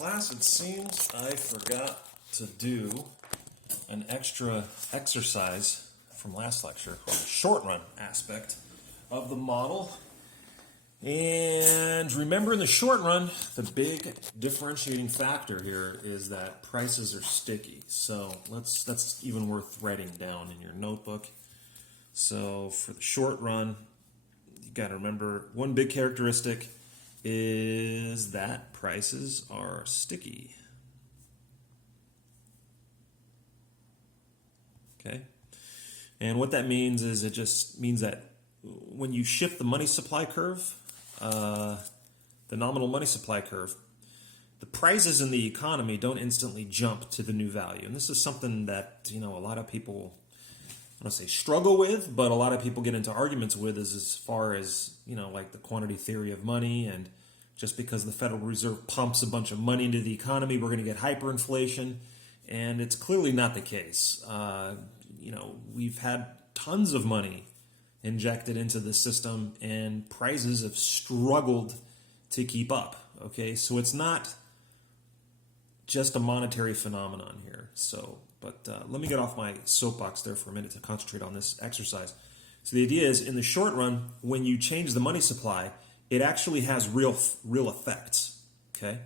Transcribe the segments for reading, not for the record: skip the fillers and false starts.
class, it seems I forgot to do an extra exercise from last lecture on the short run aspect of the model. And remember, in the short run, the big differentiating factor here is that prices are sticky. So that's even worth writing down in your notebook. So for the short run, you got to remember one big characteristic is that prices are sticky. Okay? And what that means is it just means that when you shift the money supply curve, the nominal money supply curve, the prices in the economy don't instantly jump to the new value. And this is something that, a lot of people, I don't say struggle with, but a lot of people get into arguments with is as far as, like the quantity theory of money, and just because the Federal Reserve pumps a bunch of money into the economy, we're going to get hyperinflation. And it's clearly not the case. We've had tons of money injected into the system, and prices have struggled to keep up. Okay, so it's not just a monetary phenomenon here. But let me get off my soapbox there for a minute to concentrate on this exercise. So the idea is, in the short run, when you change the money supply, it actually has real effects. Okay,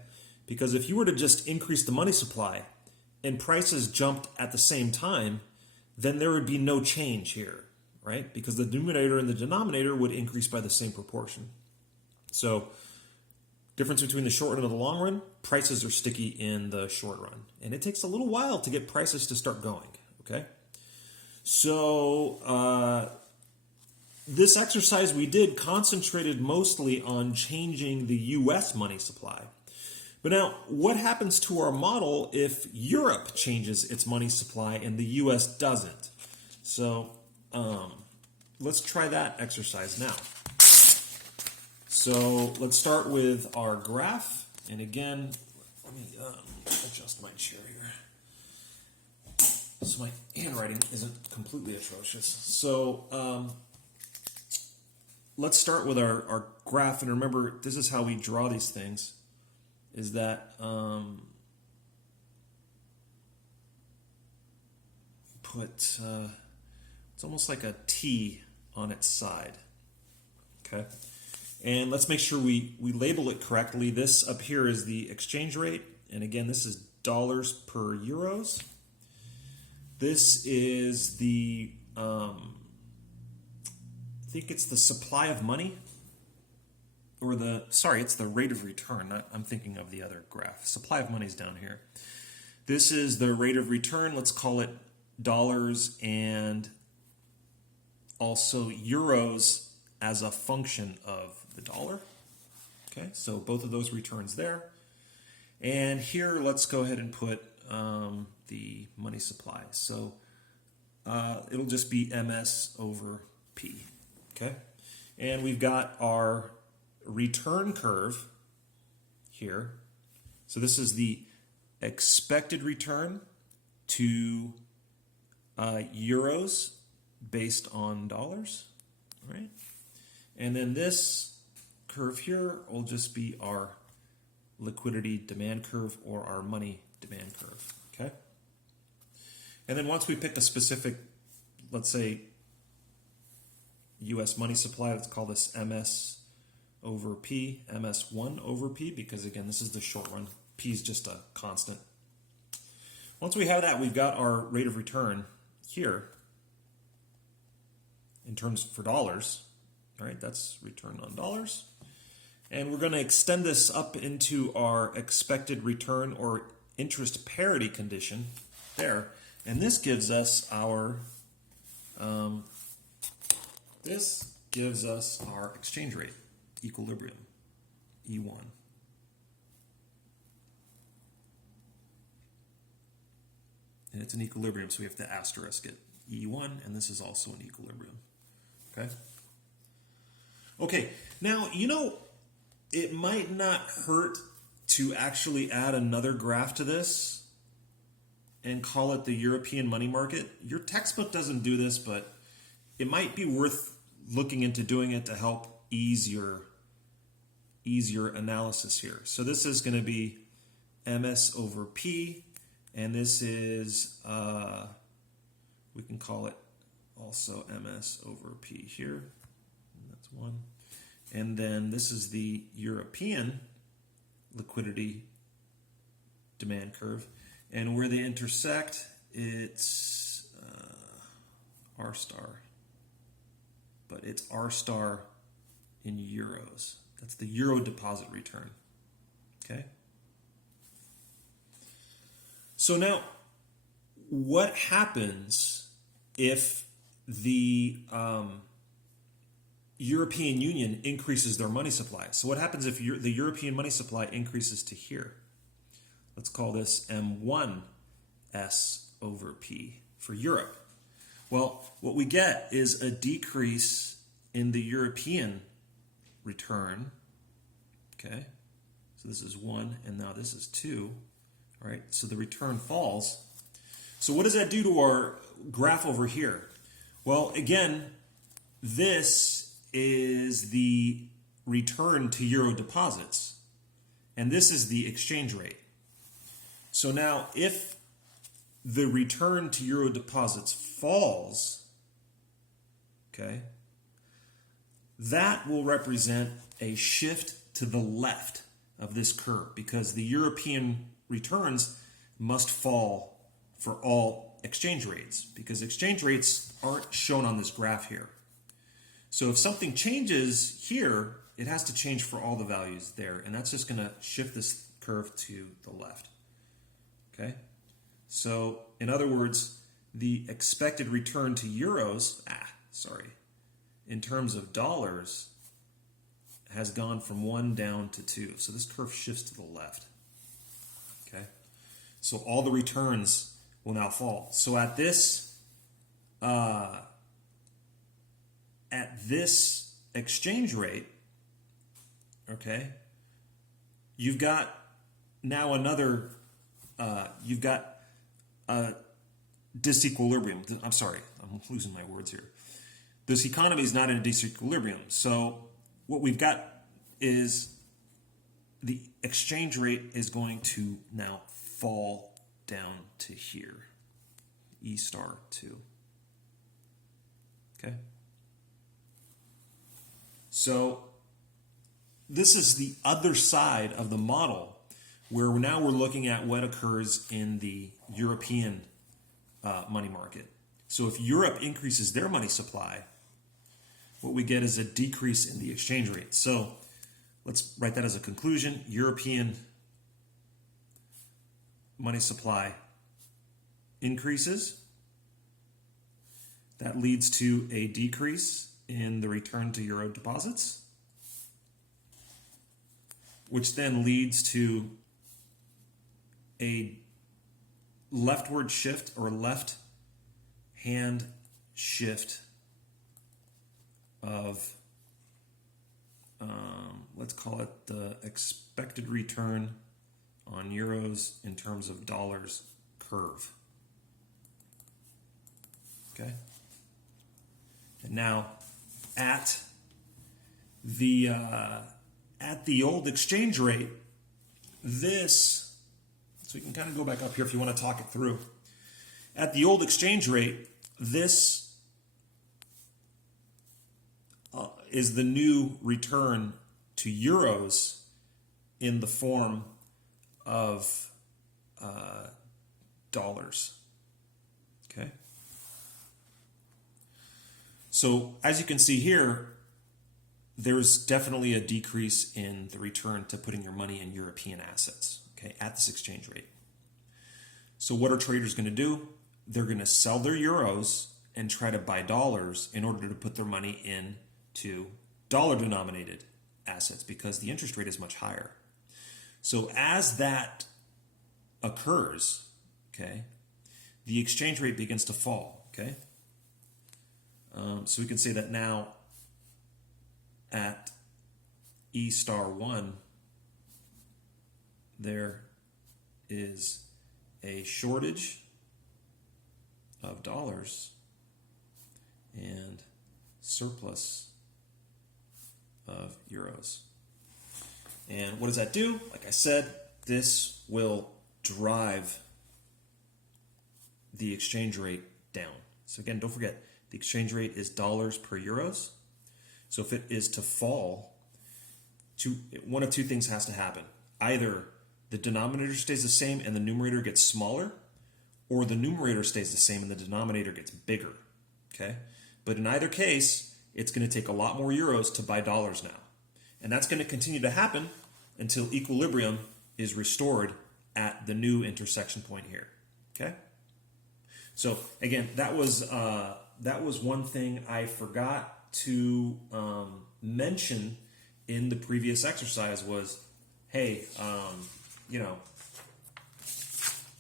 because if you were to just increase the money supply and prices jumped at the same time, then there would be no change here. Right? Because the numerator and the denominator would increase by the same proportion. So, difference between the short run and the long run, prices are sticky in the short run. And it takes a little while to get prices to start going. Okay? So, this exercise we did concentrated mostly on changing the U.S. money supply. But now, what happens to our model if Europe changes its money supply and the U.S. doesn't? So, let's try that exercise now. So let's start with our graph. And again, let me adjust my chair here so my handwriting isn't completely atrocious. So let's start with our graph. And remember, this is how we draw these things, is that it's almost like a T on its side. Okay? And let's make sure we label it correctly. This up here is the exchange rate. And again, this is dollars per euros. This is the, I think it's the supply of money. Or it's the rate of return. I'm thinking of the other graph. Supply of money is down here. This is the rate of return. Let's call it dollars, and also euros as a function of the dollar. Okay, so both of those returns there. And here, let's go ahead and put the money supply. So it'll just be MS over P. Okay, and we've got our return curve here. So this is the expected return to euros based on dollars, right? And then this curve here will just be our liquidity demand curve, or our money demand curve, okay? And then once we pick a specific, let's say, US money supply, let's call this MS over P, MS1 over P, because again, this is the short run. P is just a constant. Once we have that, we've got our rate of return here in terms for dollars. All right, that's return on dollars. And we're going to extend this up into our expected return or interest parity condition there. And this gives us our exchange rate, equilibrium, E1. And it's an equilibrium, so we have to asterisk it. E1, and this is also an equilibrium. Okay? Okay, now, it might not hurt to actually add another graph to this and call it the European money market. Your textbook doesn't do this, but it might be worth looking into doing it to help ease your analysis here. So this is going to be ms over p, and this is, we can call it also ms over p here. And that's 1. And then this is the European liquidity demand curve. And where they intersect, it's R star. But it's R star in euros. That's the euro deposit return. Okay? So now, what happens if the European Union increases their money supply? So what happens if the European money supply increases to here? Let's call this M1S over P for Europe. Well, what we get is a decrease in the European return. Okay, so this is 1, and now this is 2. All right, so the return falls. So what does that do to our graph over here? Well, again, this is the return to euro deposits, and this is the exchange rate. So now, if the return to euro deposits falls, okay, that will represent a shift to the left of this curve, because the European returns must fall for all exchange rates, because exchange rates aren't shown on this graph here. So if something changes here, it has to change for all the values there, and that's just going to shift this curve to the left. Okay? So, in other words, the expected return to euros, in terms of dollars, has gone from 1 down to 2. So this curve shifts to the left. Okay? So all the returns will now fall. So at this exchange rate, okay, you've got now another, you've got a disequilibrium. I'm sorry, I'm losing my words here. This economy is not in a disequilibrium. So what we've got is the exchange rate is going to now fall down to here, E star 2. Okay? So this is the other side of the model, where now we're looking at what occurs in the European money market. So if Europe increases their money supply, what we get is a decrease in the exchange rate. So let's write that as a conclusion. European money supply increases. That leads to a decrease in the return to euro deposits, which then leads to a leftward shift or left hand shift of, let's call it the expected return on euros in terms of dollars curve. Okay? And now at the old exchange rate, this, so you can kind of go back up here if you want to talk it through. At the old exchange rate, this is the new return to euros in the form of dollars. Okay? So as you can see here, there's definitely a decrease in the return to putting your money in European assets, okay, at this exchange rate. So what are traders going to do? They're going to sell their euros and try to buy dollars in order to put their money into dollar-denominated assets, because the interest rate is much higher. So as that occurs, okay, the exchange rate begins to fall, okay? So we can say that now at E star 1, there is a shortage of dollars and surplus of euros. And what does that do? Like I said, this will drive the exchange rate down. So again, don't forget, the exchange rate is dollars per euros. So if it is to fall, one of two things has to happen. Either the denominator stays the same and the numerator gets smaller, or the numerator stays the same and the denominator gets bigger. Okay? But in either case, it's going to take a lot more euros to buy dollars now. And that's going to continue to happen until equilibrium is restored at the new intersection point here. Okay? So again, that was one thing I forgot to mention in the previous exercise was, hey,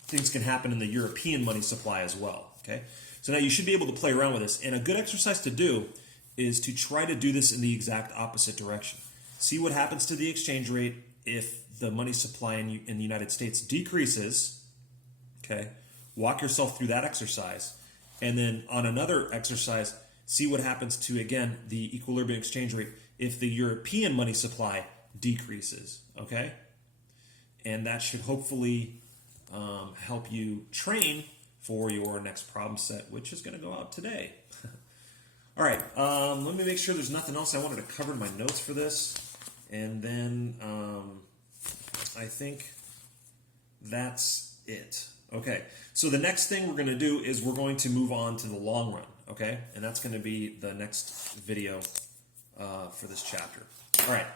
things can happen in the European money supply as well. Okay, so now you should be able to play around with this, and a good exercise to do is to try to do this in the exact opposite direction. See what happens to the exchange rate if the money supply in the United States decreases. Okay, walk yourself through that exercise, and then on another exercise, see what happens to, again, the equilibrium exchange rate if the European money supply decreases. Okay, and that should hopefully help you train for your next problem set, which is going to go out today. All right, let me make sure there's nothing else I wanted to cover in my notes for this, and then I think that's it. Okay, so the next thing we're going to do is we're going to move on to the long run, okay? And that's going to be the next video for this chapter. All right.